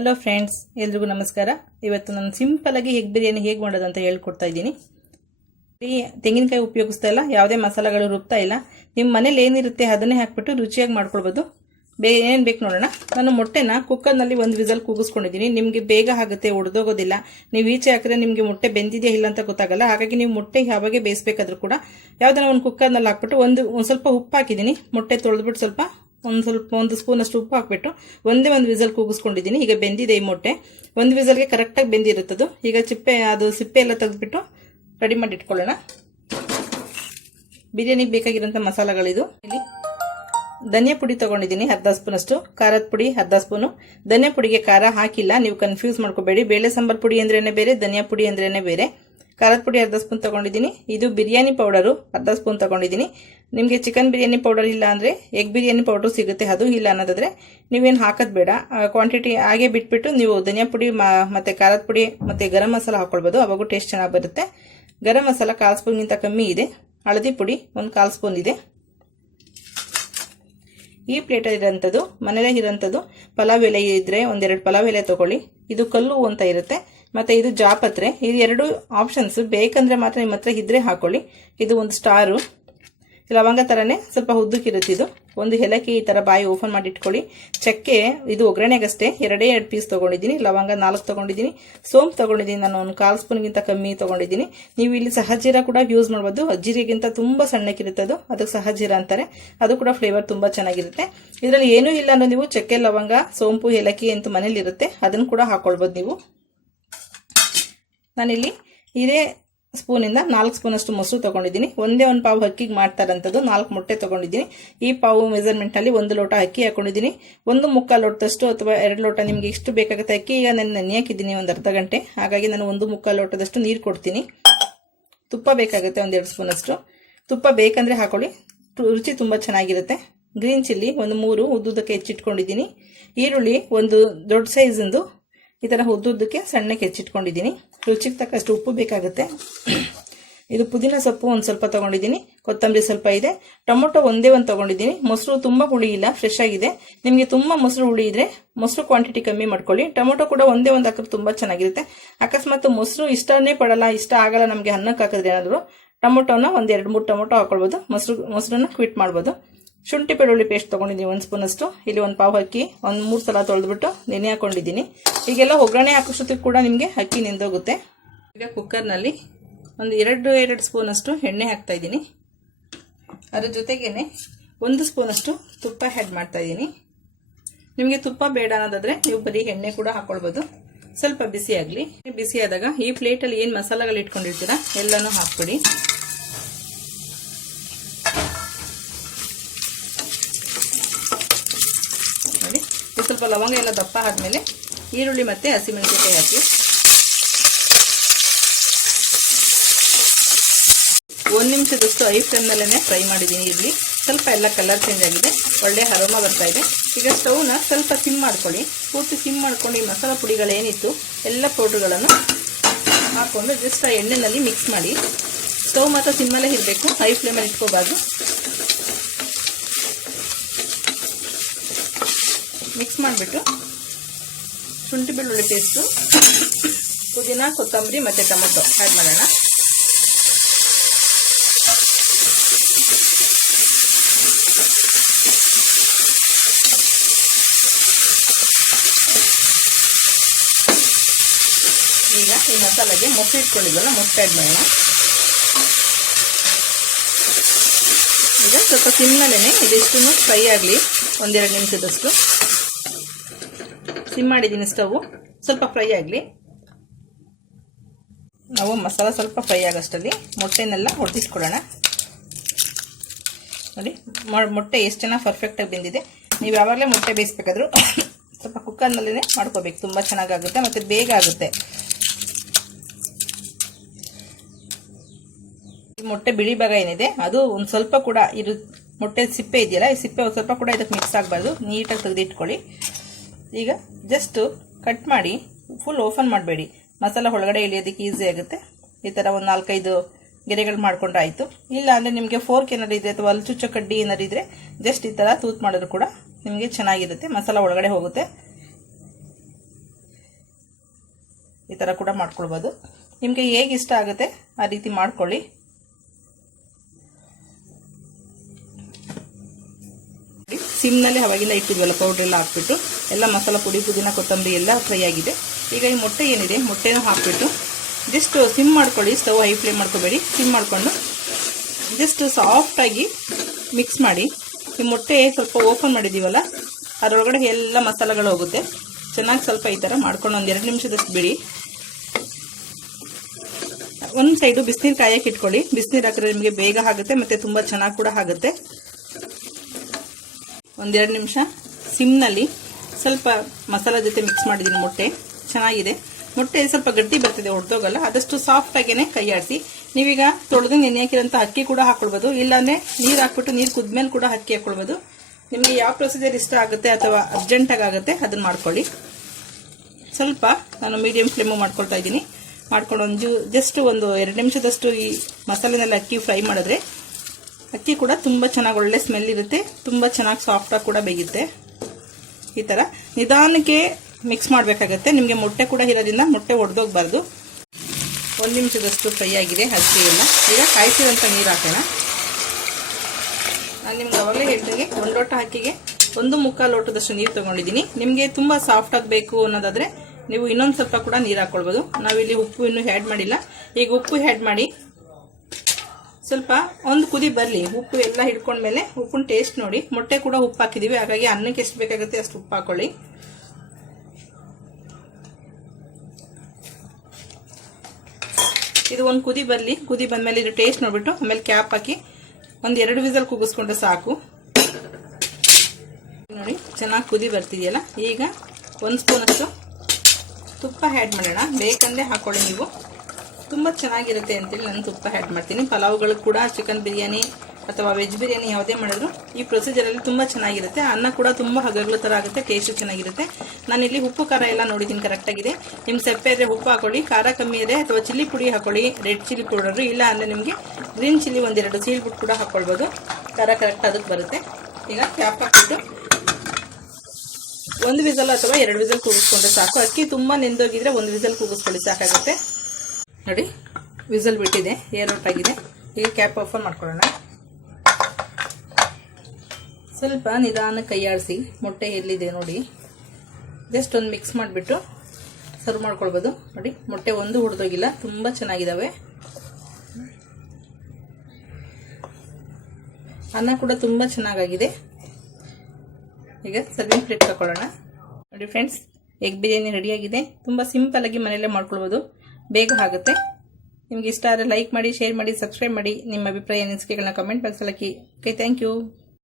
Hello friends, ಎಲ್ರಿಗೂ ನಮಸ್ಕಾರ. ಇವತ್ತು ನಾನು ಸಿಂಪಲ್ ಆಗಿ ಎಗ್ ಬಿರಿಯಾನಿ ಹೇಗೆ ಮಾಡೋದು ಅಂತ ಹೇಳ್ಕೊಡ್ತಾ ಇದ್ದೀನಿ. ತೆಂಗಿನಕಾಯಿ ಉಪಯೋಗಿಸ್ತಾ ಇಲ್ಲ, ಯಾವುದೇ ಮಸಾಲೆಗಳು ರುಬ್ತಾ ಇಲ್ಲ. ನಿಮ್ಮ ಮನೇಲಿ ಏನಿರುತ್ತೆ ಅದನ್ನೇ ಹಾಕ್ಬಿಟ್ಟು ರುಚಿಯಾಗಿ ಮಾಡ್ಕೊಳ್ಬೋದು. ಏನೇನು ಬೇಕು ನೋಡೋಣ. ನಾನು ಮೊಟ್ಟೆನ ಕುಕ್ಕರ್ನಲ್ಲಿ ಒಂದು ವಿಸಲ್ ಕೂಗಿಸ್ಕೊಂಡಿದ್ದೀನಿ. ನಿಮಗೆ ಬೇಗ ಆಗುತ್ತೆ, ಒಡೆದೋಗೋದಿಲ್ಲ. ನೀವು ಈಚೆ ಹಾಕಿದ್ರೆ ನಿಮಗೆ ಮೊಟ್ಟೆ ಬೆಂದಿದೆಯಾ ಇಲ್ಲ ಅಂತ ಗೊತ್ತಾಗಲ್ಲ. ಹಾಗಾಗಿ ನೀವು ಮೊಟ್ಟೆ ಯಾವಾಗೆ ಬೇಯಿಸಬೇಕಾದ್ರೂ ಕೂಡ ಯಾವುದನ್ನ ಒಂದು ಕುಕ್ಕರ್ನಲ್ಲಿ ಹಾಕ್ಬಿಟ್ಟು ಒಂದು ಸ್ವಲ್ಪ ಉಪ್ಪು ಹಾಕಿದ್ದೀನಿ. ಮೊಟ್ಟೆ ತೊಳೆದ್ಬಿಟ್ಟು ಒಂದು ಸ್ಪೂನ್ ಅಷ್ಟು ಉಪ್ಪು ಹಾಕ್ಬಿಟ್ಟು ಒಂದು ವಿಸಲ್ ಕೂಗಿಸ್ಕೊಂಡಿದ್ದೀನಿ. ಈಗ ಬೆಂದಿದೆ ಈ ಮೊಟ್ಟೆ. ಒಂದು ವಿಸಲ್ಗೆ ಕರೆಕ್ಟಾಗಿ ಬೆಂದಿರುತ್ತದು. ಈಗ ಸಿಪ್ಪೆ ಎಲ್ಲ ತೆಗೆದ್ಬಿಟ್ಟು ರೆಡಿ ಮಾಡಿ ಇಟ್ಕೊಳ್ಳೋಣ. ಬಿರಿಯಾನಿಗೆ ಬೇಕಾಗಿರೋಂಥ ಮಸಾಲೆಗಳಿದು. ಇಲ್ಲಿ ಧನಿಯಾ ಪುಡಿ ತೊಗೊಂಡಿದ್ದೀನಿ ಅರ್ಧ ಸ್ಪೂನ್ ಅಷ್ಟು, ಖಾರದ ಪುಡಿ ಅರ್ಧ ಸ್ಪೂನು. ಧನಿಯಾ ಪುಡಿಗೆ ಖಾರ ಹಾಕಿಲ್ಲ, ನೀವು ಕನ್ಫ್ಯೂಸ್ ಮಾಡ್ಕೋಬೇಡಿ. ಬೇಳೆ ಸಾಂಬಾರ್ ಪುಡಿ ಅಂದ್ರೇನೆ ಬೇರೆ, ಧನಿಯಾ ಪುಡಿ ಅಂದ್ರೇನೆ ಬೇರೆ. ಖಾರದ ಪುಡಿ ಅರ್ಧ ಸ್ಪೂನ್ ತೊಗೊಂಡಿದ್ದೀನಿ. ಇದು ಬಿರಿಯಾನಿ ಪೌಡರು ಅರ್ಧ ಸ್ಪೂನ್ ತೊಗೊಂಡಿದ್ದೀನಿ. ನಿಮಗೆ ಚಿಕನ್ ಬಿರಿಯಾನಿ ಪೌಡರ್ ಇಲ್ಲ ಅಂದರೆ ಎಗ್ ಬಿರಿಯಾನಿ ಪೌಡರ್ ಸಿಗುತ್ತೆ, ಅದು ಇಲ್ಲ ಅನ್ನೋದಾದರೆ ನೀವೇನು ಹಾಕೋದು ಬೇಡ. ಕ್ವಾಂಟಿಟಿ ಹಾಗೆ ಬಿಟ್ಬಿಟ್ಟು ನೀವು ಧನಿಯಾ ಪುಡಿ ಮತ್ತು ಖಾರದ ಪುಡಿ ಮತ್ತು ಗರಂ ಮಸಾಲ ಹಾಕ್ಕೊಳ್ಬೋದು, ಅವಾಗೂ ಟೇಸ್ಟ್ ಚೆನ್ನಾಗಿ ಬರುತ್ತೆ. ಗರಂ ಮಸಾಲ 1/4 ಸ್ಪೂನ್ಗಿಂತ ಕಮ್ಮಿ ಇದೆ. ಹಳದಿ ಪುಡಿ 1/4 ಸ್ಪೂನ್ ಇದೆ. ಈ ಪ್ಲೇಟಲ್ಲಿರೋಂಥದ್ದು ಮನೇಲೇ ಇರೋಂಥದ್ದು ಪಲಾವ್ ಎಲೆ ಇದ್ದರೆ 1-2 ಪಲಾವ್ ಎಲೆ ತೊಗೊಳ್ಳಿ. ಇದು ಕಲ್ಲು ಅಂತ ಇರುತ್ತೆ, ಮತ್ತು ಇದು ಜಾಪತ್ರೆ. ಇದು 2 ಆಪ್ಷನ್ಸ್. ಬೇಕಂದರೆ ಮಾತ್ರ ನಿಮ್ಮ ಹತ್ರ ಇದ್ದರೆ ಹಾಕೊಳ್ಳಿ. ಇದು ಒಂದು ಸ್ಟಾರು, ಲವಂಗ ಥರನೇ ಸ್ವಲ್ಪ ಉದ್ದಕ್ಕಿರುತ್ತೆ. ಇದು ಒಂದು ಏಲಕ್ಕಿ ಈ ಥರ ಬಾಯಿ ಓಪನ್ ಮಾಡಿ ಇಟ್ಕೊಳ್ಳಿ. ಚಕ್ಕೆ ಇದು ಒಗ್ಗರಣೆಗಷ್ಟೇ 2 ಪೀಸ್ ತೊಗೊಂಡಿದ್ದೀನಿ. ಲವಂಗ 4 ತೊಗೊಂಡಿದ್ದೀನಿ. ಸೋಂಪು ತೊಗೊಂಡಿದ್ದೀನಿ ನಾನು 1/4 ಸ್ಪೂನ್ಗಿಂತ ಕಮ್ಮಿ ತೊಗೊಂಡಿದ್ದೀನಿ. ನೀವು ಇಲ್ಲಿ ಸಹಜೀರ ಕೂಡ ಯೂಸ್ ಮಾಡ್ಬೋದು. ಅಜ್ಜಿರಿಗಿಂತ ತುಂಬ ಸಣ್ಣಕ್ಕಿರುತ್ತೆ ಅದು, ಅದಕ್ಕೆ ಸಹಜೀರ ಅಂತಾರೆ. ಅದು ಕೂಡ ಫ್ಲೇವರ್ ತುಂಬ ಚೆನ್ನಾಗಿರುತ್ತೆ. ಇದರಲ್ಲಿ ಏನೂ ಇಲ್ಲ ಅನ್ನೋ ನೀವು ಚಕ್ಕೆ, ಲವಂಗ, ಸೋಂಪು, ಏಲಕ್ಕಿ ಅಂತ ಮನೇಲಿರುತ್ತೆ, ಅದನ್ನು ಕೂಡ ಹಾಕ್ಕೊಳ್ಬೋದು ನೀವು. ನಾನಿಲ್ಲಿ ಇದೇ ಸ್ಪೂನಿಂದ 4 ಸ್ಪೂನ್ ಅಷ್ಟು ಮೊಸರು ತೊಗೊಂಡಿದ್ದೀನಿ. ಒಂದೇ ಒಂದು ಪಾವು ಅಕ್ಕಿಗೆ ಮಾಡ್ತಾರಂಥದ್ದು. 4 ಮೊಟ್ಟೆ ತೊಗೊಂಡಿದ್ದೀನಿ. ಈ ಪಾವು ಮೆಜರ್ಮೆಂಟಲ್ಲಿ 1 ಲೋಟ ಅಕ್ಕಿ ಹಾಕೊಂಡಿದ್ದೀನಿ. 1/4 ಲೋಟದಷ್ಟು ಅಥವಾ 2 ಲೋಟ ನಿಮಗೆ ಎಷ್ಟು ಬೇಕಾಗುತ್ತೆ ಅಕ್ಕಿ. ಈಗ ನಾನು ನೆನೆಯಾಕಿದ್ದೀನಿ ಒಂದು ಅರ್ಧ ಗಂಟೆ, ಹಾಗಾಗಿ ನಾನು 1/4 ಲೋಟದಷ್ಟು ನೀರು ಕೊಡ್ತೀನಿ. ತುಪ್ಪ ಬೇಕಾಗುತ್ತೆ 1-2 ಸ್ಪೂನ್ ಅಷ್ಟು. ತುಪ್ಪ ಬೇಕಂದರೆ ಹಾಕೊಳ್ಳಿ, ರುಚಿ ತುಂಬ ಚೆನ್ನಾಗಿರುತ್ತೆ. Green chilli 3 ಉದ್ದುದಕ್ಕೆ ಹೆಚ್ಚಿಟ್ಕೊಂಡಿದ್ದೀನಿ. ಈರುಳ್ಳಿ ಒಂದು ದೊಡ್ಡ ಸೈಜಿಂದು ಈ ಥರ ಉದ್ದುದ್ದಕ್ಕೆ ಸಣ್ಣಕ್ಕೆ ಹೆಚ್ಚಿಟ್ಕೊಂಡಿದ್ದೀನಿ. ರುಚಿಗೆ ತಕ್ಕಷ್ಟು ಉಪ್ಪು ಬೇಕಾಗುತ್ತೆ. ಇದು ಪುದೀನ ಸೊಪ್ಪು ಒಂದು ಸ್ವಲ್ಪ ತೊಗೊಂಡಿದ್ದೀನಿ. ಕೊತ್ತಂಬರಿ ಸ್ವಲ್ಪ ಇದೆ. ಟೊಮೊಟೊ ಒಂದೇ ಒಂದು ತೊಗೊಂಡಿದ್ದೀನಿ. ಮೊಸರು ತುಂಬ ಹುಳಿ ಇಲ್ಲ, ಫ್ರೆಶ್ ಆಗಿದೆ. ನಿಮಗೆ ತುಂಬ ಮೊಸರು ಹುಳಿ ಇದ್ರೆ ಮೊಸರು ಕ್ವಾಂಟಿಟಿ ಕಮ್ಮಿ ಮಾಡ್ಕೊಳ್ಳಿ. ಟೊಮೊಟೊ ಕೂಡ ಒಂದೇ ಒಂದು ಹಾಕಿದ್ರೆ ತುಂಬ ಚೆನ್ನಾಗಿರುತ್ತೆ. ಅಕಸ್ಮಾತ್ ಮೊಸರು ಇಷ್ಟನೇ ಪಡಲ್ಲ, ಇಷ್ಟ ಆಗಲ್ಲ ನಮಗೆ ಅನ್ನಕ್ಕೆ ಹಾಕಿದ್ರೆ ಏನಾದರೂ ಟೊಮೊಟೊನ 1-2-3 ಟೊಮೊಟೊ ಹಾಕೊಳ್ಬೋದು. ಮೊಸರನ್ನ ಕ್ವಿಟ್ ಮಾಡ್ಬೋದು. ಶುಂಠಿ ಬೆಳ್ಳುಳ್ಳಿ ಪೇಸ್ಟ್ ತೊಗೊಂಡಿದ್ದೀನಿ 1 ಸ್ಪೂನ್ ಅಷ್ಟು. ಇಲ್ಲಿ 1 ಪಾವು ಅಕ್ಕಿ 3 ಸಲ ತೊಳೆದ್ಬಿಟ್ಟು ನೆನೆ ಹಾಕೊಂಡಿದ್ದೀನಿ. ಈಗೆಲ್ಲ ಒಗ್ಗರಣೆ ಹಾಕೋಷ್ಟೊತ್ತಿಗೆ ಕೂಡ ನಿಮಗೆ ಅಕ್ಕಿ ನೆಂದೋಗುತ್ತೆ. ಈಗ ಕುಕ್ಕರ್ನಲ್ಲಿ ಒಂದು 2 ಸ್ಪೂನ್ ಅಷ್ಟು ಎಣ್ಣೆ ಹಾಕ್ತಾ ಇದ್ದೀನಿ. ಅದರ ಜೊತೆಗೇನೆ 1 ಸ್ಪೂನ್ ಅಷ್ಟು ತುಪ್ಪ ಆ್ಯಡ್ ಮಾಡ್ತಾ ಇದ್ದೀನಿ. ನಿಮಗೆ ತುಪ್ಪ ಬೇಡ ಅನ್ನೋದಾದರೆ ನೀವು ಬರೀ ಎಣ್ಣೆ ಕೂಡ ಹಾಕ್ಕೊಳ್ಬೋದು. ಸ್ವಲ್ಪ ಬಿಸಿ ಆಗಲಿ. ಬಿಸಿ ಆದಾಗ ಈ ಪ್ಲೇಟಲ್ಲಿ ಏನು ಮಸಾಲೆಗಳು ಇಟ್ಕೊಂಡಿರ್ತೀರ ಎಲ್ಲನೂ ಹಾಕ್ಬಿಡಿ. ನೋಡಿ, ಸ್ವಲ್ಪ ಲವಂಗ ಎಲ್ಲ ದಪ್ಪ ಆದಮೇಲೆ ಈರುಳ್ಳಿ ಮತ್ತು ಹಸಿಮೆಣಸಿನಕಾಯಿ ಹಾಕಿ 1 ನಿಮಿಷದಷ್ಟು ಐ ಫ್ಲೇಮ್ನಲ್ಲೇ ಫ್ರೈ ಮಾಡಿದ್ದೀನಿ. ಈರುಳ್ಳಿ ಸ್ವಲ್ಪ ಎಲ್ಲ ಕಲರ್ ಚೇಂಜ್ ಆಗಿದೆ, ಒಳ್ಳೆ ಅರೋಮ ಬರ್ತಾ ಇದೆ. ಈಗ ಸ್ಟವ್ನ ಸ್ವಲ್ಪ ಸಿಮ್ ಮಾಡ್ಕೊಳ್ಳಿ. ಪೂರ್ತಿ ಸಿಮ್ ಮಾಡ್ಕೊಂಡು ಈ ಮಸಾಲ ಪುಡಿಗಳೇನಿತ್ತು ಎಲ್ಲ ಪೌಡ್ರುಗಳನ್ನು ಹಾಕ್ಕೊಂಡು ಜಸ್ಟ್ ಆ ಎಣ್ಣೆಯಲ್ಲಿ ಮಿಕ್ಸ್ ಮಾಡಿ. ಸ್ಟವ್ ಮಾತ್ರ ಸಿಮ್ಮಲ್ಲೇ ಇರಬೇಕು, ಹೈ ಫ್ಲೇಮಲ್ಲಿ ಇಟ್ಕೋಬಾರ್ದು. ಮಿಕ್ಸ್ ಮಾಡಿಬಿಟ್ಟು ಶುಂಠಿ ಬೆಳ್ಳುಳ್ಳಿ ಪೇಸ್ಟು, ಪುದೀನ, ಕೊತ್ತಂಬರಿ ಮತ್ತು ಟೊಮೆಟೊ ಆ್ಯಡ್ ಮಾಡೋಣ. ಈಗ ಈ ಮಸಾಲೆಗೆ ಮೊಟ್ಟೆ ಇಟ್ಕೊಂಡಿದ್ವಲ್ಲ, ಮೊಟ್ಟೆ ಆ್ಯಡ್ ಮಾಡೋಣ. ಈಗ ಸ್ವಲ್ಪ ಸಿಮ್ನಲ್ಲೇ ಇದಿಷ್ಟು ಫ್ರೈ ಆಗಲಿ. 1-2 ನಿಮಿಷದಷ್ಟು ಸಿಮ್ ಮಾಡಿದ್ದೀನಿ. ಸ್ಟವ್ ಸ್ವಲ್ಪ ಫ್ರೈ ಆಗಲಿ. ನಾವು ಮಸಾಲ ಸ್ವಲ್ಪ ಫ್ರೈ ಆಗೋಷ್ಟರಲ್ಲಿ ಮೊಟ್ಟೆನೆಲ್ಲ ಹೊಡೆದಿಟ್ಕೊಳ್ಳೋಣ. ನೋಡಿ, ಮೊಟ್ಟೆ ಎಷ್ಟು ಚೆನ್ನಾಗಿ ಪರ್ಫೆಕ್ಟಾಗಿ ಬೆಂದಿದೆ. ನೀವು ಯಾವಾಗಲೇ ಮೊಟ್ಟೆ ಬೇಯಿಸ್ಬೇಕಾದ್ರೂ ಸ್ವಲ್ಪ ಕುಕ್ಕರ್ನಲ್ಲೇ ಮಾಡ್ಕೋಬೇಕು, ತುಂಬ ಚೆನ್ನಾಗಾಗುತ್ತೆ ಮತ್ತು ಬೇಗ ಆಗುತ್ತೆ. ಈ ಮೊಟ್ಟೆ ಬಿಳಿ ಭಾಗ ಏನಿದೆ ಅದು ಒಂದು ಸ್ವಲ್ಪ ಕೂಡ ಮೊಟ್ಟೆ ಸಿಪ್ಪೆ ಇದೆಯಲ್ಲ, ಈ ಸಿಪ್ಪೆ ಒಂದು ಸ್ವಲ್ಪ ಕೂಡ ಇದಕ್ಕೆ ಮಿಕ್ಸ್ ಆಗಬಾರ್ದು. ನೀಟಾಗಿ ತೆಗೆದಿಟ್ಕೊಳ್ಳಿ. ಈಗ ಜಸ್ಟು ಕಟ್ ಮಾಡಿ, ಫುಲ್ ಓಪನ್ ಮಾಡಬೇಡಿ. ಮಸಾಲ ಒಳಗಡೆ ಇಳಿಯೋದಕ್ಕೆ ಈಸಿ ಆಗುತ್ತೆ. ಈ ಥರ ಒಂದು 4-5 ಗೆರೆಗಳು ಮಾಡ್ಕೊಂಡ್ರೆ ಆಯಿತು. ಇಲ್ಲ ಅಂದರೆ ನಿಮಗೆ ಫೋರ್ಕ್ ಏನಾದ್ರು ಇದ್ದರೆ ಅಥವಾ ಅಲ್ಲಿ ಚುಚ್ಚೋ ಕಡ್ಡಿ ಏನಾದ್ರು ಇದ್ದರೆ ಜಸ್ಟ್ ಈ ಥರ ತೂತ್ ಮಾಡಿದ್ರು ಕೂಡ ನಿಮಗೆ ಚೆನ್ನಾಗಿರುತ್ತೆ, ಮಸಾಲ ಒಳಗಡೆ ಹೋಗುತ್ತೆ. ಈ ಥರ ಕೂಡ ಮಾಡ್ಕೊಳ್ಬೋದು. ನಿಮಗೆ ಹೇಗೆ ಇಷ್ಟ ಆಗುತ್ತೆ ಆ ರೀತಿ ಮಾಡ್ಕೊಳ್ಳಿ. ಸಿಮ್ನಲ್ಲಿ ಅವಾಗಿಂದ ಇಟ್ಟಿದ್ವಲ್ಲ ಪೌಡ್ರ್ ಎಲ್ಲ ಹಾಕ್ಬಿಟ್ಟು ಎಲ್ಲ ಮಸಾಲ ಪುಡಿ ಪುದೀನ ಕೊತ್ತಂಬರಿ ಎಲ್ಲ ಫ್ರೈ ಆಗಿದೆ. ಈಗ ಈ ಮೊಟ್ಟೆ ಏನಿದೆ ಮೊಟ್ಟೆನೂ ಹಾಕ್ಬಿಟ್ಟು ಜಸ್ಟ್ ಸಿಮ್ ಮಾಡ್ಕೊಳ್ಳಿ. ಸ್ಟವ್ ಹೈ ಫ್ಲೇಮ್ ಮಾಡ್ಕೋಬೇಡಿ, ಸಿಮ್ ಮಾಡಿಕೊಂಡು ಜಸ್ಟ್ ಸಾಫ್ಟಾಗಿ ಮಿಕ್ಸ್ ಮಾಡಿ. ಈ ಮೊಟ್ಟೆ ಸ್ವಲ್ಪ ಓಪನ್ ಮಾಡಿದ್ದೀವಲ್ಲ ಅದರೊಳಗಡೆ ಎಲ್ಲ ಮಸಾಲೆಗಳು ಹೋಗುತ್ತೆ. ಚೆನ್ನಾಗಿ ಸ್ವಲ್ಪ ಈ ಥರ ಮಾಡ್ಕೊಂಡು ಒಂದು 2 ನಿಮಿಷದಷ್ಟು ಬಿಡಿ. ಒಂದು ಸೈಡು ಬಿಸಿನೀರು ಕಾಯಕ್ಕೆ ಇಟ್ಕೊಳ್ಳಿ. ಬಿಸಿನೀರು ಹಾಕಿದ್ರೆ ನಿಮಗೆ ಬೇಗ ಆಗುತ್ತೆ ಮತ್ತು ತುಂಬ ಚೆನ್ನಾಗಿ ಕೂಡ ಆಗುತ್ತೆ. ಒಂದು 2 ನಿಮಿಷ ಸಿಮ್ನಲ್ಲಿ ಸ್ವಲ್ಪ ಮಸಾಲ ಜೊತೆ ಮಿಕ್ಸ್ ಮಾಡಿದ್ದೀನಿ. ಮೊಟ್ಟೆ ಚೆನ್ನಾಗಿದೆ. ಮೊಟ್ಟೆ ಸ್ವಲ್ಪ ಗಟ್ಟಿ ಬರ್ತಿದೆ, ಹೊಡೆದೋಗಲ್ಲ. ಆದಷ್ಟು ಸಾಫ್ಟಾಗೇ ಕೈ ಆಡಿಸಿ. ನೀವೀಗ ತೊಳೆದು ನೆನೆ ಹಾಕಿರೋಂಥ ಅಕ್ಕಿ ಕೂಡ ಹಾಕ್ಕೊಳ್ಬೋದು, ಇಲ್ಲಾಂದರೆ ನೀರು ಹಾಕ್ಬಿಟ್ಟು ನೀರು ಕುದ್ಮೇಲೆ ಕೂಡ ಅಕ್ಕಿ ಹಾಕ್ಕೊಳ್ಬೋದು. ನಿಮಗೆ ಯಾವ ಪ್ರೊಸೀಜರ್ ಇಷ್ಟ ಆಗುತ್ತೆ ಅಥವಾ ಅರ್ಜೆಂಟಾಗಿ ಆಗುತ್ತೆ ಅದನ್ನು ಮಾಡ್ಕೊಳ್ಳಿ. ಸ್ವಲ್ಪ ನಾನು ಮೀಡಿಯಂ ಫ್ಲೇಮು ಮಾಡ್ಕೊಳ್ತಾ ಇದ್ದೀನಿ. ಮಾಡ್ಕೊಂಡು ಜಸ್ಟ್ ಒಂದು 2 ನಿಮಿಷದಷ್ಟು ಈ ಮಸಾಲೆನಲ್ಲಿ ಅಕ್ಕಿ ಫ್ರೈ ಮಾಡಿದ್ರೆ ಅಕ್ಕಿ ಕೂಡ ತುಂಬ ಚೆನ್ನಾಗಿ ಒಳ್ಳೆ ಸ್ಮೆಲ್ ಇರುತ್ತೆ, ತುಂಬ ಚೆನ್ನಾಗಿ ಸಾಫ್ಟಾಗಿ ಕೂಡ ಬೇಯುತ್ತೆ. ಈ ಥರ ನಿಧಾನಕ್ಕೆ ಮಿಕ್ಸ್ ಮಾಡಬೇಕಾಗತ್ತೆ. ನಿಮಗೆ ಮೊಟ್ಟೆ ಕೂಡ ಇರೋದ್ರಿಂದ ಮೊಟ್ಟೆ ಒಡೆದೋಗ್ಬಾರ್ದು. 1 ನಿಮಿಷದಷ್ಟು ಫ್ರೈ ಆಗಿದೆ ಅಕ್ಕಿ ಎಲ್ಲ. ಈಗ ಕಾಯಿಸಿದಂಥ ನೀರು ಹಾಕೋಣ. ನಾನು ನಿಮ್ಗೆ ಅವಾಗಲೇ ಹೇಳ್ದಂಗೆ 1 ಲೋಟ ಅಕ್ಕಿಗೆ 1.25 ಲೋಟದಷ್ಟು ನೀರು ತೊಗೊಂಡಿದ್ದೀನಿ. ನಿಮಗೆ ತುಂಬ ಸಾಫ್ಟಾಗಿ ಬೇಕು ಅನ್ನೋದಾದರೆ ನೀವು ಇನ್ನೊಂದು ಸ್ವಲ್ಪ ಕೂಡ ನೀರು ಹಾಕ್ಕೊಳ್ಬೋದು. ನಾವಿಲ್ಲಿ ಉಪ್ಪು ಇನ್ನೂ ಆ್ಯಡ್ ಮಾಡಿಲ್ಲ. ಈಗ ಉಪ್ಪು ಆ್ಯಡ್ ಮಾಡಿ ಸ್ವಲ್ಪ ಒಂದು ಕುದಿ ಬರಲಿ. ಉಪ್ಪು ಎಲ್ಲ ಹಿಡ್ಕೊಂಡ್ಮೇಲೆ ಉಪ್ಪಿನ ಟೇಸ್ಟ್ ನೋಡಿ. ಮೊಟ್ಟೆ ಕೂಡ ಉಪ್ಪು ಹಾಕಿದ್ದೀವಿ, ಹಾಗಾಗಿ ಅನ್ನಕ್ಕೆ ಎಷ್ಟು ಬೇಕಾಗುತ್ತೆ ಅಷ್ಟು ಉಪ್ಪು ಹಾಕೊಳ್ಳಿ. ಇದು ಒಂದು ಕುದಿ ಬರಲಿ. ಕುದಿ ಬಂದಮೇಲೆ ಇದು ಟೇಸ್ಟ್ ನೋಡ್ಬಿಟ್ಟು ಆಮೇಲೆ ಕ್ಯಾಪ್ ಹಾಕಿ ಒಂದು 2 ವಿಸಲ್ ಕೂಗಿಸ್ಕೊಂಡ್ರೆ ಸಾಕು. ನೋಡಿ ಚೆನ್ನಾಗಿ ಕುದಿ ಬರ್ತಿದೆಯಲ್ಲ. ಈಗ 1 ಸ್ಪೂನಷ್ಟು ತುಪ್ಪ ಆ್ಯಡ್ ಮಾಡೋಣ. ಬೇಕಂದ್ರೆ ಹಾಕೊಳ್ಳಿ ನೀವು, ತುಂಬ ಚೆನ್ನಾಗಿರುತ್ತೆ ಅಂತೇಳಿ ನಾನು ತುಪ್ಪ ಆ್ಯಡ್ ಮಾಡ್ತೀನಿ. ಪಲಾವ್ಗಳು ಕೂಡ ಚಿಕನ್ ಬಿರಿಯಾನಿ ಅಥವಾ ವೆಜ್ ಬಿರಿಯಾನಿ ಯಾವುದೇ ಮಾಡಿದ್ರು ಈ ಪ್ರೊಸೀಜರಲ್ಲಿ ತುಂಬ ಚೆನ್ನಾಗಿರುತ್ತೆ. ಅನ್ನ ಕೂಡ ತುಂಬ ಹಗಲು ಥರ ಆಗುತ್ತೆ, ಟೇಸ್ಟು ಚೆನ್ನಾಗಿರುತ್ತೆ. ನಾನಿಲ್ಲಿ ಉಪ್ಪು ಖಾರ ಎಲ್ಲ ನೋಡಿದ್ದೀನಿ ಕರೆಕ್ಟಾಗಿದೆ. ನಿಮ್ಗೆ ಸಪ್ಪೆ ಇದ್ದರೆ ಉಪ್ಪು ಹಾಕೊಳ್ಳಿ, ಖಾರ ಕಮ್ಮಿ ಇದೆ ಅಥವಾ ಚಿಲ್ಲಿ ಪುಡಿ ಹಾಕೊಳ್ಳಿ, ರೆಡ್ ಚಿಲ್ಲಿ ಪೌಡರು. ಇಲ್ಲ ಅಂದರೆ ನಿಮಗೆ ಗ್ರೀನ್ ಚಿಲ್ಲಿ 1-2 ಸೀಳ್ಬಿಟ್ಟು ಕೂಡ ಹಾಕ್ಕೊಳ್ಬೋದು. ಖಾರ ಕರೆಕ್ಟ್ ಅದಕ್ಕೆ ಬರುತ್ತೆ. ಈಗ ಕ್ಯಾಪ್ ಹಾಕ್ಬಿಟ್ಟು 1 ವಿಸಲ್ ಅಥವಾ 2 ವಿಸಲ್ ಕೂಗಿಸ್ಕೊಂಡ್ರೆ ಸಾಕು. ಅಕ್ಕಿ ತುಂಬ ನೆಂದೋಗಿದ್ರೆ 1 ವಿಸಲ್ ಕೂಗಿಸ್ಕೊಳ್ಳಿ ಸಾಕಾಗುತ್ತೆ. ನೋಡಿ ವಿಸಲ್ ಬಿಟ್ಟಿದೆ, ಏರ್ ಔಟ್ ಆಗಿದೆ. ಈಗ ಕ್ಯಾಪ್ ಓಪನ್ ಮಾಡ್ಕೊಳ್ಳೋಣ. ಸ್ವಲ್ಪ ನಿಧಾನ ಕೈಯಾಡಿಸಿ. ಮೊಟ್ಟೆ ಎಲ್ಲಿದೆ ನೋಡಿ, ಜಸ್ಟ್ ಒಂದು ಮಿಕ್ಸ್ ಮಾಡಿಬಿಟ್ಟು ಸರ್ವ್ ಮಾಡ್ಕೊಳ್ಬೋದು. ನೋಡಿ ಮೊಟ್ಟೆ ಒಂದು ಹೊಡೆದೋಗಿಲ್ಲ, ತುಂಬ ಚೆನ್ನಾಗಿದ್ದಾವೆ. ಅನ್ನ ಕೂಡ ತುಂಬ ಚೆನ್ನಾಗಾಗಿದೆ. ಈಗ ಸರ್ವಿಂಗ್ ಪ್ಲೇಟ್ ತಗೊಳ್ಳೋಣ. ನೋಡಿ ಫ್ರೆಂಡ್ಸ್, ಎಗ್ ಬಿರಿಯಾನಿ ರೆಡಿಯಾಗಿದೆ. ತುಂಬ ಸಿಂಪಲ್ಲಾಗಿ ಮನೆಯಲ್ಲೇ ಮಾಡ್ಕೊಳ್ಬೋದು, ಬೇಗ ಆಗುತ್ತೆ. ನಿಮ್ಗೆ ಇಷ್ಟ ಆದರೆ ಲೈಕ್ ಮಾಡಿ, ಶೇರ್ ಮಾಡಿ, ಸಬ್ಸ್ಕ್ರೈಬ್ ಮಾಡಿ. ನಿಮ್ಮ ಅಭಿಪ್ರಾಯ ಅನಿಸಿಕೆಗಳನ್ನ ಕಮೆಂಟ್ ಬಾಕ್ಸಲ್ಲಿ ಹಾಕಿ. Okay, thank you.